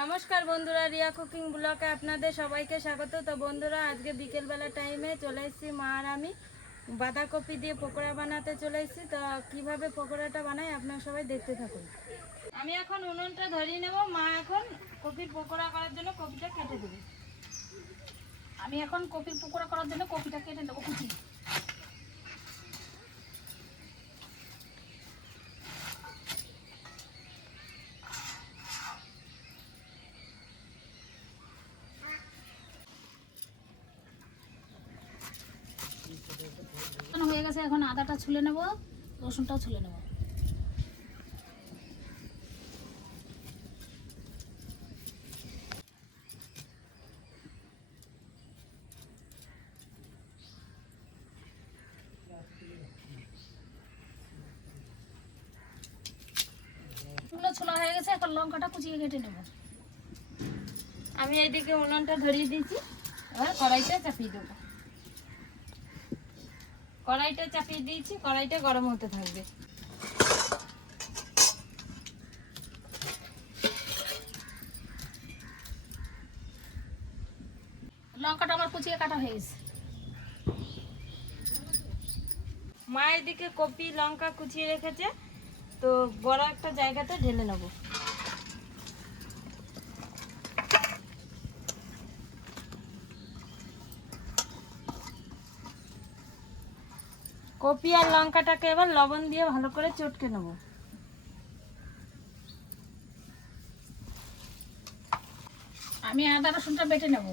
নমস্কার বন্ধুরা, রিয়া কুকিং ব্লকে আপনাদের সবাইকে স্বাগত। তো বন্ধুরা, আজকে বিকেলবেলা টাইমে চলে এসেছি মা আর আমি। বাঁধাকপি দিয়ে পকোড়া বানাতে চলে এসেছি। তো কীভাবে পকোড়াটা বানাই আপনারা সবাই দেখতে থাকুন। আমি এখন উনুনটা ধরিয়ে নেব। মা এখন কপির পকোড়া করার জন্য কপিটা কেটে দেবে। আমি এখন কপির পকোড়া করার জন্য কপিটা কেটে নেব। কুচি হয়ে গেছে, এখন আদাটা ছুলে নেব, রসুনটাও ছুলে নেব। ছোলা হয়ে গেছে, এখন লঙ্কাটা কুচিয়ে কেটে নেব। আমি এইদিকে উনানটা ধরিয়ে দিয়েছি, এবার কড়াইটা চাপিয়ে দেবো। কড়াইটা চাপিয়ে দিয়েছি, কড়াইটা গরম হতে থাকবে। লঙ্কাটা আমার কুচিয়ে কাটা হয়ে গেছে। মা এদিকে কপি লঙ্কা কুচিয়ে রেখেছে, তো বড় একটা জায়গাতে ঢেলে নেব। কপি আর লঙ্কাটাকে এবার লবণ দিয়ে ভালো করে চটকে নেব। আমি আদা রসুনটা বেটে নেব।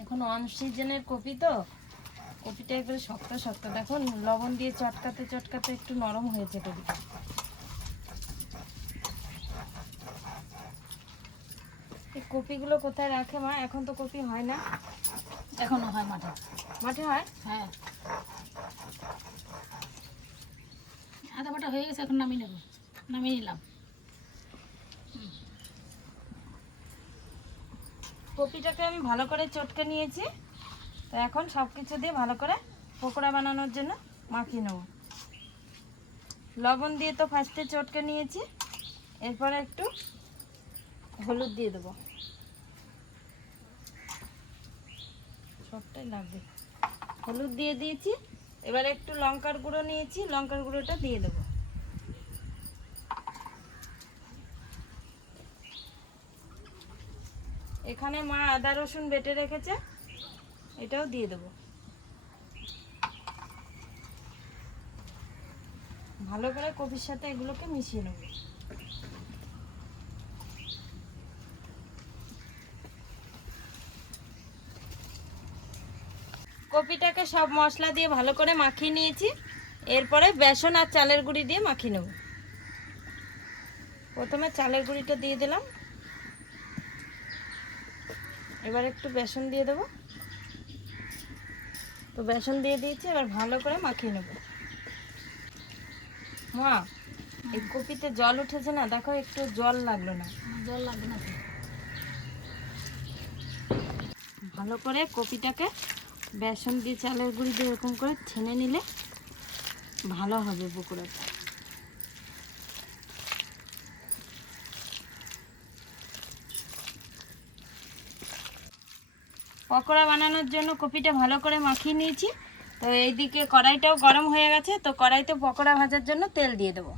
এখন অন সিজনের কপি তো। কপিটা একবারে শক্ত শক্ত। দেখো লবণ দিয়ে চটকাতে চটকাতে একটু নরম হয়েছে কপিটা এই কপিগুলো কোথায় রাখে মা? এখন তো কপি হয় না। এখনও হয় মাঠে। মাঠে হয়? হ্যাঁ। আদা বাটা হয়ে গেছে এখন নামিয়ে নেব। নামিয়ে নিলাম। কপিটাকে আমি ভালো করে চটকে নিয়েছি। তো এখন সব কিছু দিয়ে ভালো করে পকোড়া বানানোর জন্য মাখিয়ে নেব। লবণ দিয়ে তো ফার্স্টে চটকে নিয়েছি। এরপরে একটু হলুদ দিয়ে দেবো। সবটাই লাগবে। হলুদ দিয়ে দিয়েছি। এবার একটু লঙ্কার গুঁড়ো নিয়েছি। লঙ্কার গুঁড়োটা দিয়ে দেবো। এখানে মা আদা রসুন বেটে রেখেছে। এটাও দিয়ে দেবো। ভালো করে কপির সাথে এগুলোকে মিশিয়ে নেব। কপিটাকে সব মশলা দিয়ে ভালো করে মাখিয়ে নিয়েছি। এরপরে বেসন আর চালের গুঁড়ি দিয়ে মাখিয়ে নেব। প্রথমে চালের গুঁড়িটা দিয়ে দিলাম। এবার একটু বেসন দিয়ে দেবো। তো বেসন দিয়ে দিয়েছি এবার ভালো করে মাখিয়ে নেব। মা এই কপিতে জল উঠেছে না দেখো একটু জল লাগল না। জল লাগল না ভালো করে কপিটাকে বেসন দিয়ে চালের গুঁড়ি দিয়ে এরকম করে ছেনে নিলে ভালো হবে পকোড়াটা পকোড়া বানানোর জন্য কপিটা ভালো করে মাখিয়ে নিয়েছি। তো এইদিকে কড়াইটাও গরম হয়ে গেছে, তো কড়াইতে পকোড়া ভাজার জন্য তেল দিয়ে দেবো।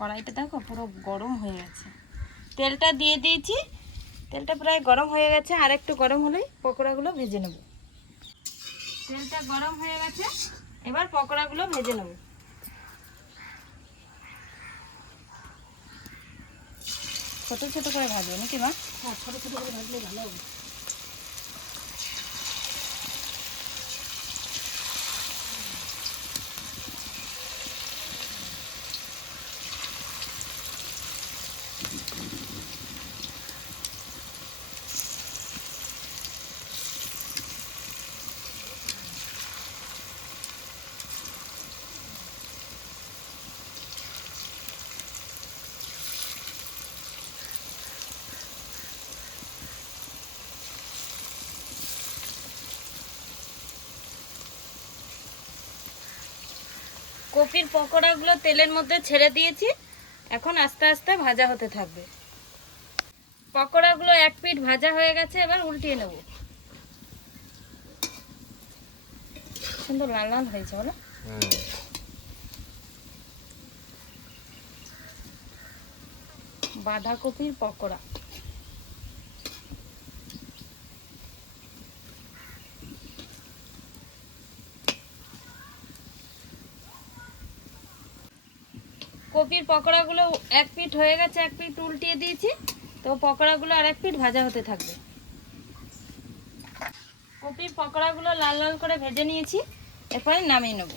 কড়াইটা দেখো পুরো গরম হয়ে গেছে। তেলটা দিয়ে দিয়েছি, তেলটা প্রায় গরম হয়ে গেছে, আর একটু গরম হলেই পকোড়াগুলো ভেজে নেব। তেলটা গরম হয়ে গেছে, এবার পকোড়াগুলো ভেজে নেব। ছোট ছোট করে ভাজবো নাকি মা? হ্যাঁ ছোটো ছোটো করে ভাজলে ভালো হবে। কপির পকোড়াগুলো তেলের মধ্যে ছেড়ে দিয়েছি। এখন আস্তে আস্তে ভাজা হতে থাকবে। পকোড়াগুলো এক পিঠ ভাজা হয়ে গেছে এবার উল্টিয়ে নেব। সুন্দর লাল লাল হয়েছে বলো। বাঁধাকপির পকোড়া। কপির পকোড়াগুলো এক পিঠ হয়ে গেছে, এক পিঠ উল্টিয়ে দিয়েছি। তো পকোড়াগুলো আর এক পিঠ ভাজা হতে থাকবে। কপির পকোড়াগুলো লাল লাল করে ভেজে নিয়েছি, এরপরে নামিয়ে নেব।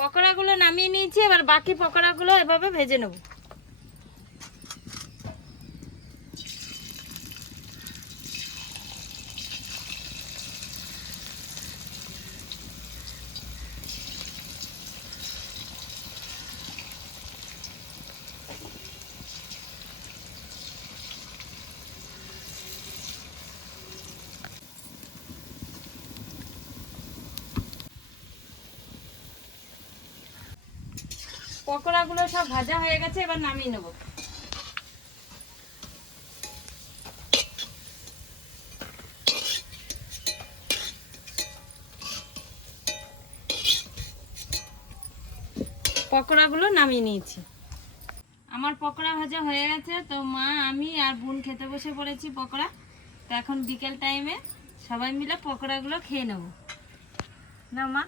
পকোড়াগুলো নামিয়ে নিয়েছি, এবার বাকি পকোড়াগুলো এভাবে ভেজে নেব। পকোড়াগুলো সব ভাজা হয়ে গেছে, এবার নামিয়ে নেব। পকোড়াগুলো নামিয়ে নিয়েছি। আমার পকোড়া ভাজা হয়ে গেছে, তো মা, আমি আর বোন খেতে বসে পড়েছি পকোড়া। তো এখন বিকেল টাইমে সবাই মিলে পকোড়াগুলো খেয়ে নেব। না মা।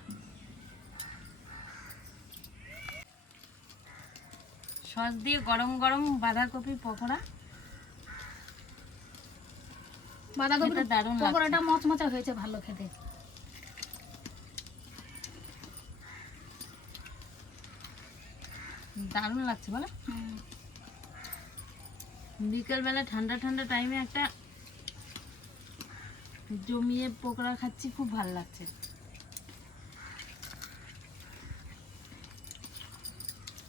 সস দিয়ে গরম গরম বাঁধাকপি পকোড়া। দারুণ পকোড়াটা মচমচা হয়েছে ভালো খেতে। দারুণ লাগছে বলো। বিকেলবেলা ঠান্ডা ঠান্ডা টাইমে একটা জমিয়ে পকোড়া খাচ্ছি খুব ভালো লাগছে।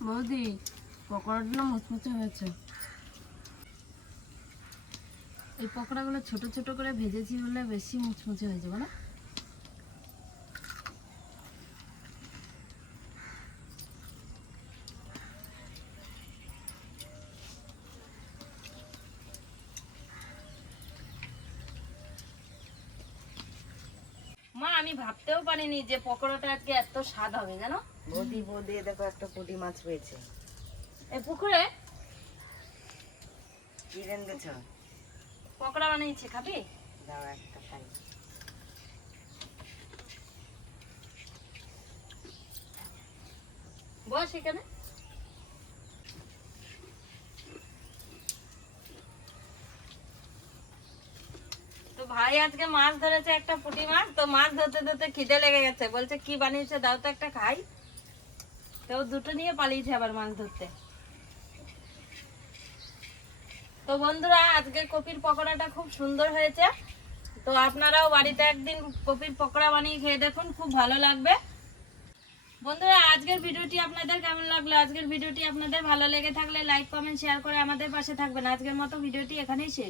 বৌদি পকোড়াগুলো মুচমুচে হয়েছে। এই পকোড়াগুলো ছোট ছোট করে ভেজেছি বলে বেশি মুচমুচে হয়েছে, বলো। মা, আমি ভাবতেও পারিনি যে পকোড়াটা আজকে এত স্বাদ হবে, জানো? বদি, বৌদি দেখো একটা পুঁটি মাছ পেয়েছে। এই পুকুরে? কি রেঁধেছ পকোড়া বানিয়েছে খাবি? দাও একটা খাই। বস এখানে। তো ভাই আজকে মাছ ধরেছে একটা পুঁটি মাছ তো মাছ ধরতে ধরতে খিদে লেগে গেছে। বলছে কি বানিয়েছে? দাও তো একটা খাই। তো দুটো নিয়ে পালিয়েছে আবার মাছ ধরতে। তো বন্ধুরা আজকে কপির পকোড়াটা খুব সুন্দর হয়েছে। তো আপনারাও বাড়িতে একদিন কপির পকোড়া বানিয়ে খেয়ে দেখুন, খুব ভালো লাগবে। বন্ধুরা, আজকের ভিডিওটি আপনাদের কেমন লাগল? আজকের ভিডিওটি আপনাদের ভালো লেগে থাকলে লাইক কমেন্ট শেয়ার করে আমাদের পাশে থাকবেন। আজকের মতো ভিডিওটি এখানেই শেষ।